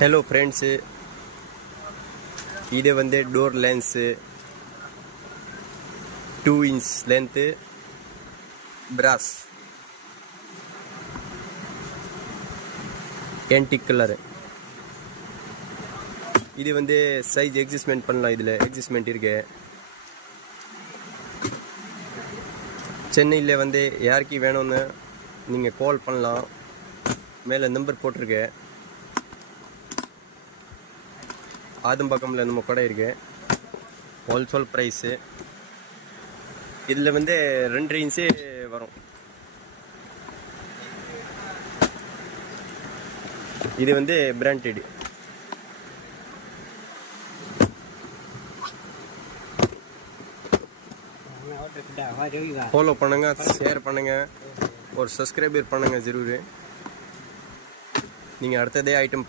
Hello friends இது வந்து door lens 2 inch length brass antique colour. இது வந்து சைஸ் அட்ஜஸ்ட்மென்ட் பண்ணலாம். இதுல அட்ஜஸ்ட்மென்ட் இருக்கு. சென்னையில வந்து யாருக்கு வேணும்னு நீங்க கால் பண்ணலாம். மேல நம்பர் போட்டுருக்கு. ஆதம்பாக்கம்ல நம்ம கடை இருக்கு. Wholesale price. இதுல வந்து 2 இன்ச் வரும். இது வந்து பிராண்டட். ஃபாலோ பண்ணுங்க, ஷேர் பண்ணுங்க, ஒரு சப்ஸ்கிரைபர் பண்ணுங்க ஜரூர். நீங்க அடுத்ததே ஐட்டம்